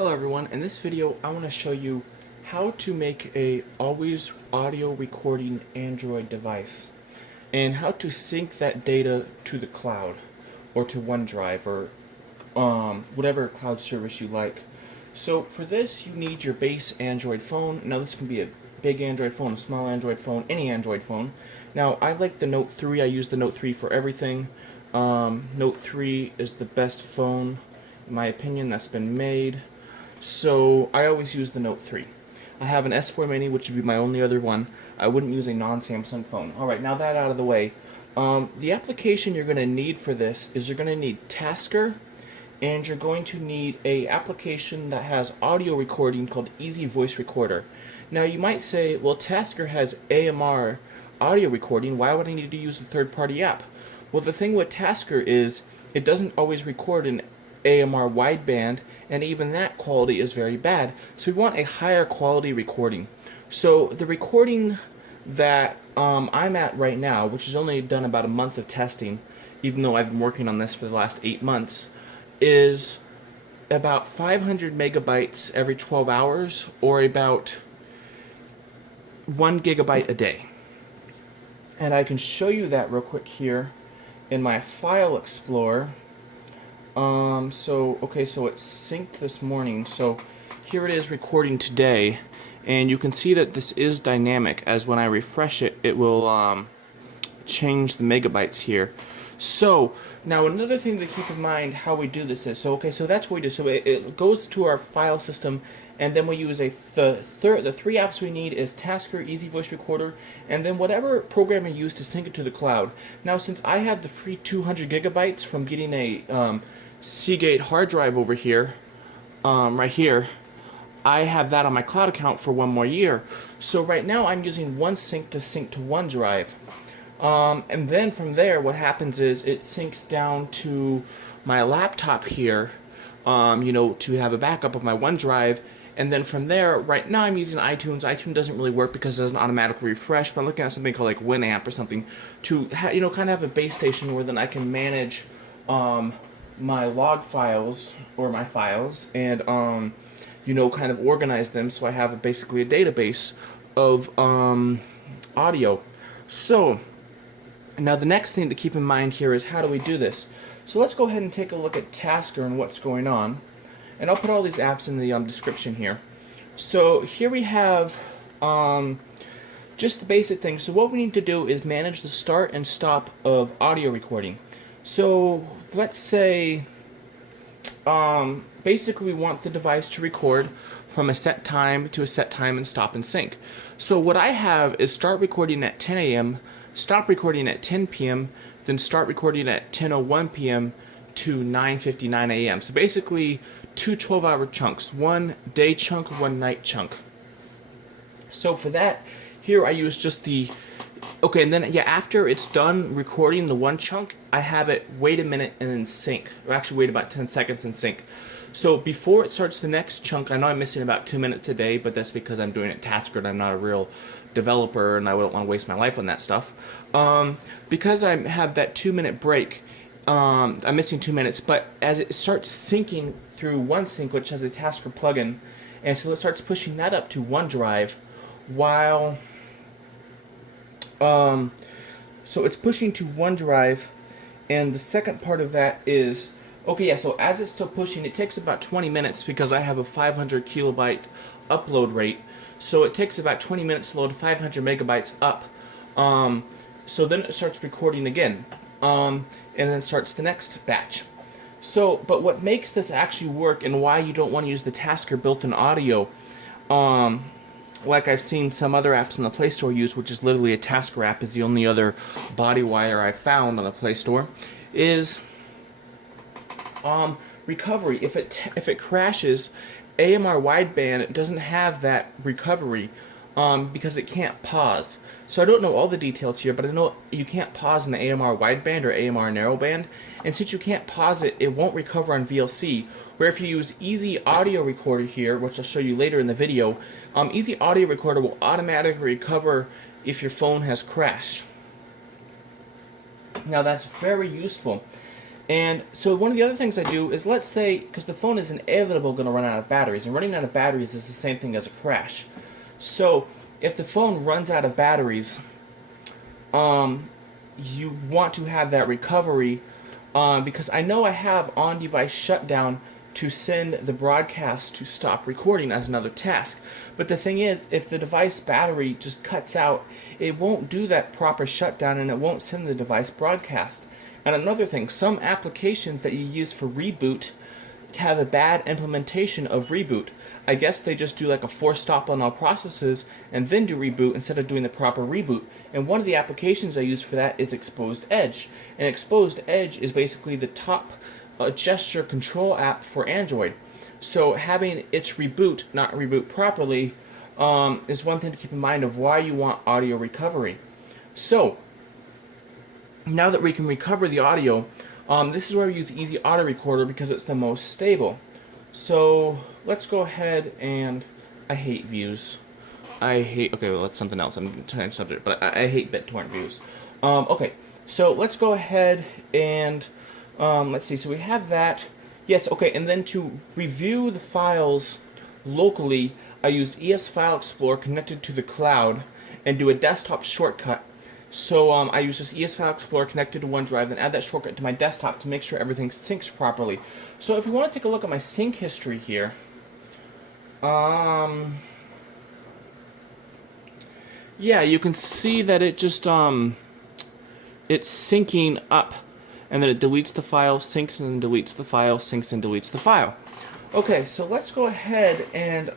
Hello everyone, in this video I want to show you how to make a always audio recording Android device and how to sync that data to the cloud or to OneDrive or whatever cloud service you like. So for this you need your base Android phone. Now this can be a big Android phone, a small Android phone, any Android phone. Now I like the Note 3, I use the Note 3 for everything. Note 3 is the best phone in my opinion that's been made. So I always use the Note 3. I have an S4 Mini, which would be my only other one. I wouldn't use a non-Samsung phone. Alright, now that out of the way, the application you're going to need for this is you're going to need Tasker, and you're going to need a application that has audio recording called Easy Voice Recorder. Now you might say, well, Tasker has AMR audio recording, why would I need to use a third-party app? Well, the thing with Tasker is it doesn't always record in AMR wideband, and even that quality is very bad. So we want a higher quality recording. So the recording that I'm at right now, which has only done about a month of testing, even though I've been working on this for the last 8 months, is about 500 megabytes every 12 hours, or about 1 gigabyte a day. And I can show you that real quick here in my File Explorer. So it's synced this morning, so here it is recording today, and you can see that this is dynamic, as when I refresh it, it will change the megabytes here. So now another thing to keep in mind how we do this is, so that's what we do. So it goes to our file system, and then we use the three apps we need is Tasker, Easy Voice Recorder, and then whatever program you use to sync it to the cloud. Now since I have the free 200 gigabytes from getting a Seagate hard drive over here, right here, I have that on my cloud account for 1 more year. So right now I'm using OneSync to sync to OneDrive. And then from there what happens is it syncs down to my laptop here, to have a backup of my OneDrive. And then from there, right now I'm using iTunes. iTunes doesn't really work because it doesn't automatically refresh, but I'm looking at something called like Winamp or something to kind of have a base station where then I can manage my log files or my files and kind of organize them, so I have basically a database of audio. So now the next thing to keep in mind here is how do we do this. So let's go ahead and take a look at Tasker and what's going on, and I'll put all these apps in the description here. So here we have just the basic things. So what we need to do is manage the start and stop of audio recording. So let's say basically we want the device to record from a set time to a set time and stop and sync. So what I have is start recording at 10 a.m., stop recording at 10 p.m., then start recording at 10:01 p.m. to 9:59 a.m. So basically 2 12-hour chunks, 1 day chunk, 1 night chunk. So for that, here I use just the and then after it's done recording the 1 chunk, I have it wait a minute and then sync. Or actually wait about 10 seconds and sync. So before it starts the next chunk, I know I'm missing about 2 minutes a day, but that's because I'm doing it Tasker and I'm not a real developer and I don't want to waste my life on that stuff. Because I have that 2-minute break, I'm missing 2 minutes, but as it starts syncing through OneSync, which has a Tasker plugin, and so it starts pushing that up to OneDrive while so it's pushing to OneDrive, and the second part of that is, so as it's still pushing, it takes about 20 minutes because I have a 500 kilobyte upload rate, so it takes about 20 minutes to load 500 megabytes up. So then it starts recording again, and then starts the next batch. So, but what makes this actually work and why you don't want to use the Tasker built-in audio, like I've seen some other apps in the Play Store use, which is literally a Tasker app, is the only other body wire I found on the Play Store, is recovery. If it crashes, AMR wideband doesn't have that recovery because it can't pause. So I don't know all the details here, but I know you can't pause in the AMR wideband or AMR narrowband, and since you can't pause it, it won't recover on VLC. Where if you use Easy Audio Recorder here, which I'll show you later in the video, Easy Audio Recorder will automatically recover if your phone has crashed. Now that's very useful. And so one of the other things I do is, let's say, because the phone is inevitably going to run out of batteries, and running out of batteries is the same thing as a crash. So if the phone runs out of batteries, you want to have that recovery, because I know I have on-device shutdown to send the broadcast to stop recording as another task. But the thing is, if the device battery just cuts out, it won't do that proper shutdown and it won't send the device broadcast. And another thing, some applications that you use for reboot have a bad implementation of reboot. I guess they just do like a force stop on all processes and then do reboot instead of doing the proper reboot. And one of the applications I use for that is Exposed Edge. And Exposed Edge is basically the top gesture control app for Android. So having its reboot not reboot properly is one thing to keep in mind of why you want audio recovery. So now that we can recover the audio, this is where we use Easy Auto Recorder because it's the most stable. So let's go ahead and I hate views. Okay, well, that's something else. I'm changing subject, but I hate BitTorrent views. Okay, so let's go ahead and let's see. So we have that. Yes, okay, and then to review the files locally, I use ES File Explorer connected to the cloud and do a desktop shortcut. So I use this ES File Explorer connected to OneDrive and add that shortcut to my desktop to make sure everything syncs properly. So if you want to take a look at my sync history here, yeah, you can see that it just it's syncing up, and then it deletes the file, syncs and then deletes the file, syncs and deletes the file. Okay, so let's go ahead and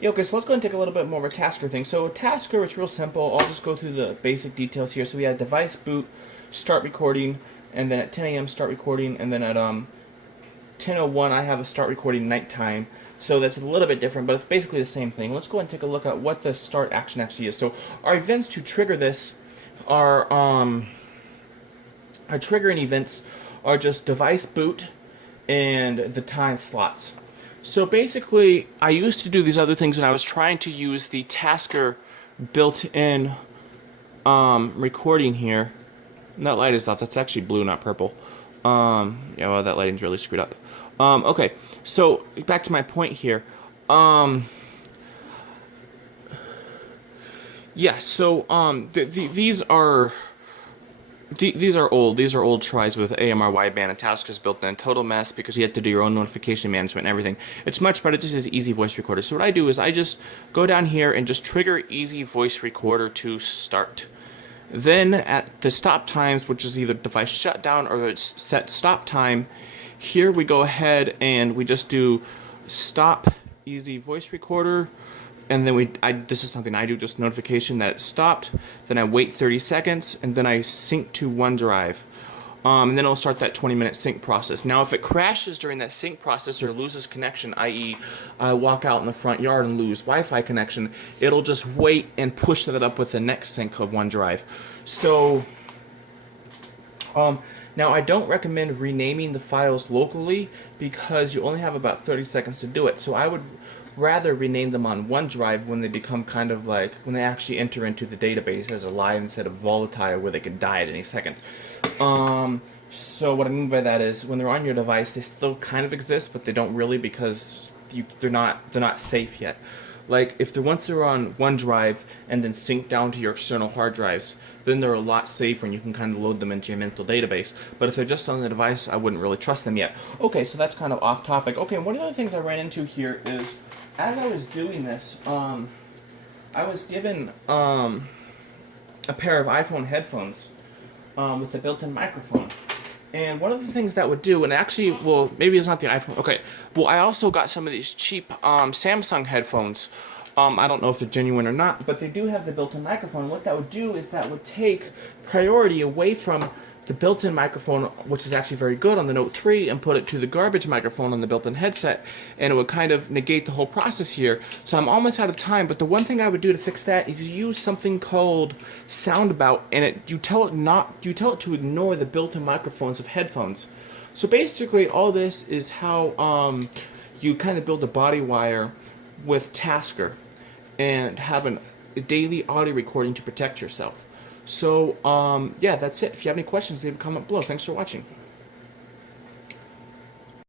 yeah, okay, so let's go and take a little bit more of a Tasker thing. So a Tasker, it's real simple. I'll just go through the basic details here. So we have device boot, start recording, and then at 10 a.m. start recording, and then at 10:01 I have a start recording nighttime. So that's a little bit different, but it's basically the same thing. Let's go and take a look at what the start action actually is. So our events to trigger this are our triggering events are just device boot and the time slots. So basically, I used to do these other things when I was trying to use the Tasker built-in recording here. And that light is off. That's actually blue, not purple. Yeah, well, that lighting's really screwed up. Okay, so back to my point here. Yeah, so these are old. These are old tries with AMR wideband and Tasker's built in. Total mess because you have to do your own notification management and everything. It's much better just as Easy Voice Recorder. So what I do is I just go down here and just trigger Easy Voice Recorder to start. Then at the stop times, which is either device shutdown or it's set stop time, here we go ahead and we just do stop Easy Voice Recorder. And then this is something I do, just notification that it stopped. Then I wait 30 seconds, and then I sync to OneDrive. And then it'll start that 20-minute sync process. Now, if it crashes during that sync process or loses connection, i.e. I walk out in the front yard and lose Wi-Fi connection, it'll just wait and push that up with the next sync of OneDrive. So, now I don't recommend renaming the files locally because you only have about 30 seconds to do it. So I would rather rename them on OneDrive when they become kind of like, when they actually enter into the database as alive instead of volatile where they could die at any second. So what I mean by that is when they're on your device, they still kind of exist, but they don't really because they're not safe yet. Like if once they're on OneDrive and then sync down to your external hard drives, then they're a lot safer and you can kind of load them into your mental database. But if they're just on the device, I wouldn't really trust them yet. Okay, so that's kind of off topic. Okay, one of the other things I ran into here is as I was doing this, I was given a pair of iPhone headphones with a built-in microphone. And one of the things that would do, and actually, well, maybe it's not the iPhone. Okay, well, I also got some of these cheap Samsung headphones. I don't know if they're genuine or not, but they do have the built-in microphone. What that would do is that would take priority away from the built-in microphone, which is actually very good on the Note 3, and put it to the garbage microphone on the built-in headset, and it would kind of negate the whole process here. So I'm almost out of time, but the one thing I would do to fix that is use something called Soundabout, and you tell it to ignore the built-in microphones of headphones. So basically, all this is how you kind of build a body wire with Tasker and have a daily audio recording to protect yourself. So, yeah, that's it. If you have any questions, leave a comment below. Thanks for watching.